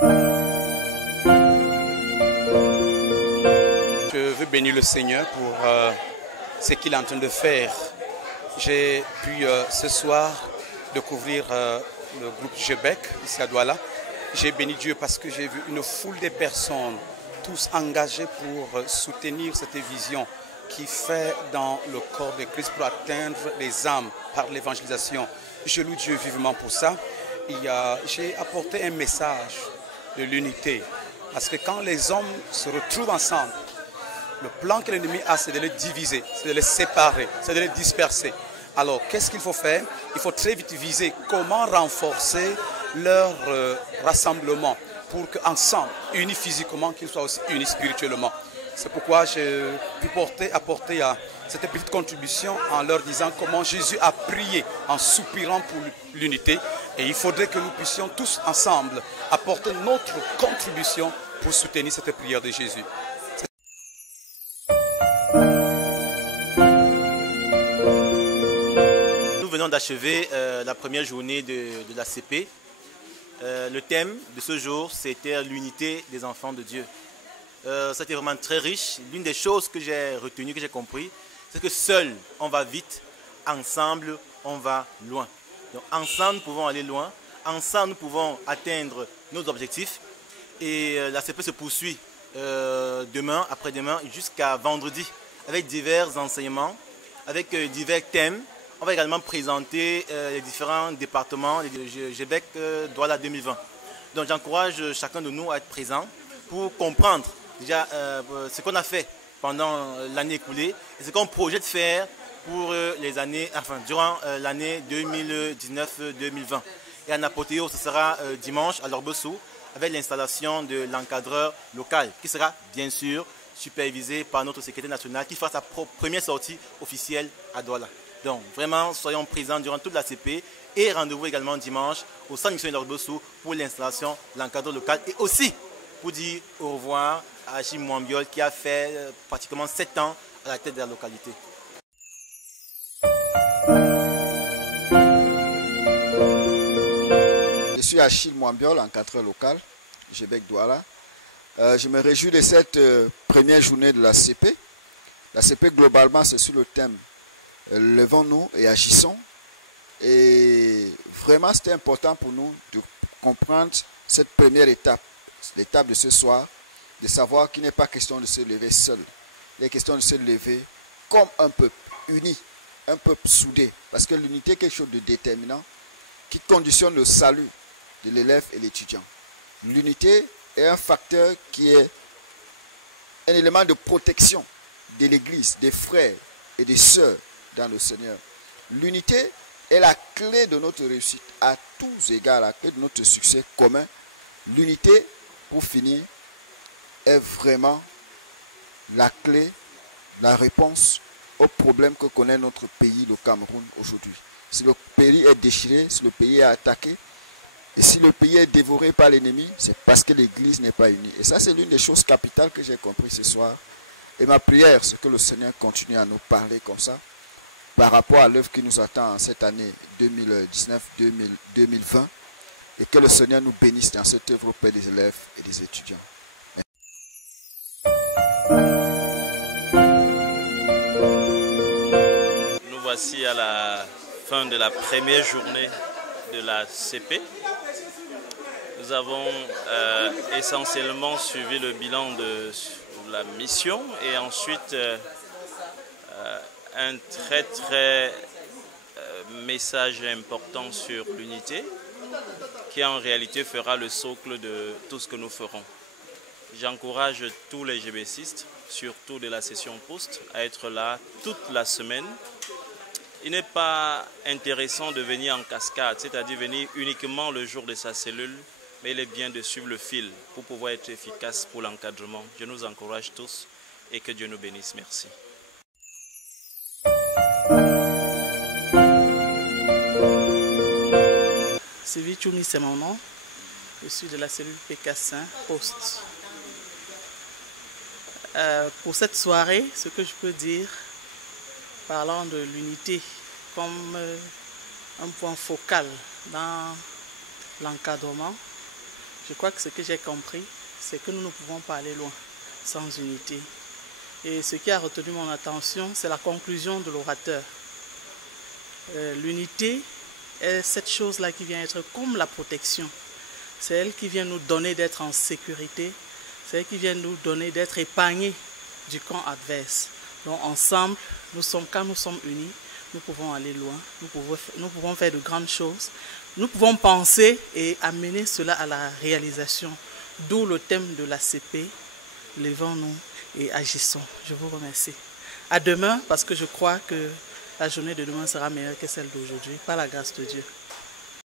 Je veux bénir le Seigneur pour ce qu'il est en train de faire. J'ai pu ce soir découvrir le groupe Jebec ici à Douala. J'ai béni Dieu parce que j'ai vu une foule de personnes, tous engagés pour soutenir cette vision qui fait dans le corps de Christ pour atteindre les âmes par l'évangélisation. Je loue Dieu vivement pour ça. J'ai apporté un message de l'unité. Parce que quand les hommes se retrouvent ensemble, le plan que l'ennemi a, c'est de les diviser, c'est de les séparer, c'est de les disperser. Alors, qu'est-ce qu'il faut faire? Il faut très vite viser comment renforcer leur rassemblement pour qu'ensemble, unis physiquement, qu'ils soient aussi unis spirituellement. C'est pourquoi j'ai pu apporter cette petite contribution en leur disant comment Jésus a prié en soupirant pour l'unité. Et il faudrait que nous puissions tous ensemble apporter notre contribution pour soutenir cette prière de Jésus. Nous venons d'achever la première journée de la CP. Le thème de ce jour, c'était l'unité des enfants de Dieu. C'était vraiment très riche. L'une des choses que j'ai retenues, que j'ai compris, c'est que seul on va vite, ensemble on va loin. Donc ensemble nous pouvons aller loin, ensemble nous pouvons atteindre nos objectifs. Et la CP se poursuit demain, après-demain, jusqu'à vendredi, avec divers enseignements, avec divers thèmes. On va également présenter les différents départements de Jebec Douala 2020. Donc j'encourage chacun de nous à être présent pour comprendre déjà ce qu'on a fait pendant l'année écoulée et ce qu'on projette faire pour les années, durant l'année 2019-2020. Et en apothéose, ce sera dimanche à Lorbessou avec l'installation de l'encadreur local qui sera bien sûr supervisé par notre secrétaire national qui fera sa première sortie officielle à Douala. Donc vraiment, soyons présents durant toute la CP et rendez-vous également dimanche au centre missionnaire de Lorbessou pour l'installation de l'encadreur local et aussi pour dire au revoir à Achille Mwambiol qui a fait pratiquement 7 ans à la tête de la localité. Je suis Achille Mwambiol, encadreur local, Jebec Douala. Je me réjouis de cette première journée de la CP. La CP globalement c'est sur le thème levons-nous et agissons. Et vraiment c'était important pour nous de comprendre cette première étape, l'étape de ce soir, de savoir qu'il n'est pas question de se lever seul. Il est question de se lever comme un peuple uni, un peuple soudé. Parce que l'unité est quelque chose de déterminant qui conditionne le salut de l'élève et l'étudiant. L'unité est un facteur qui est un élément de protection de l'Église, des frères et des sœurs dans le Seigneur. L'unité est la clé de notre réussite, à tous égards, la clé de notre succès commun. L'unité, pour finir, est vraiment la clé, la réponse aux problèmes que connaît notre pays, le Cameroun, aujourd'hui. Si le pays est déchiré, si le pays est attaqué, et si le pays est dévoré par l'ennemi, c'est parce que l'Église n'est pas unie. Et ça, c'est l'une des choses capitales que j'ai compris ce soir. Et ma prière, c'est que le Seigneur continue à nous parler comme ça, par rapport à l'œuvre qui nous attend en cette année 2019-2020, et que le Seigneur nous bénisse dans cette œuvre auprès des élèves et des étudiants. Nous voici à la fin de la première journée de la CP. Nous avons essentiellement suivi le bilan de la mission et ensuite un très message important sur l'unité qui en réalité fera le socle de tout ce que nous ferons. J'encourage tous les GBCistes, surtout de la session post, à être là toute la semaine. Il n'est pas intéressant de venir en cascade, c'est-à-dire venir uniquement le jour de sa cellule, mais il est bien de suivre le fil pour pouvoir être efficace pour l'encadrement. Je nous encourage tous et que Dieu nous bénisse. Merci. Sylvie Choumi, c'est mon nom. Je suis de la cellule PK5 Post. Pour cette soirée, ce que je peux dire, parlant de l'unité comme un point focal dans l'encadrement, Je crois que ce que j'ai compris, c'est que nous ne pouvons pas aller loin sans unité. Et ce qui a retenu mon attention, c'est la conclusion de l'orateur. L'unité est cette chose-là qui vient être comme la protection. C'est elle qui vient nous donner d'être en sécurité. C'est elle qui vient nous donner d'être épargnés du camp adverse. Donc ensemble, quand nous sommes unis, nous pouvons aller loin, nous pouvons faire de grandes choses. Nous pouvons penser et amener cela à la réalisation. D'où le thème de la CP, levons-nous et agissons. Je vous remercie. À demain, parce que je crois que la journée de demain sera meilleure que celle d'aujourd'hui, par la grâce de Dieu.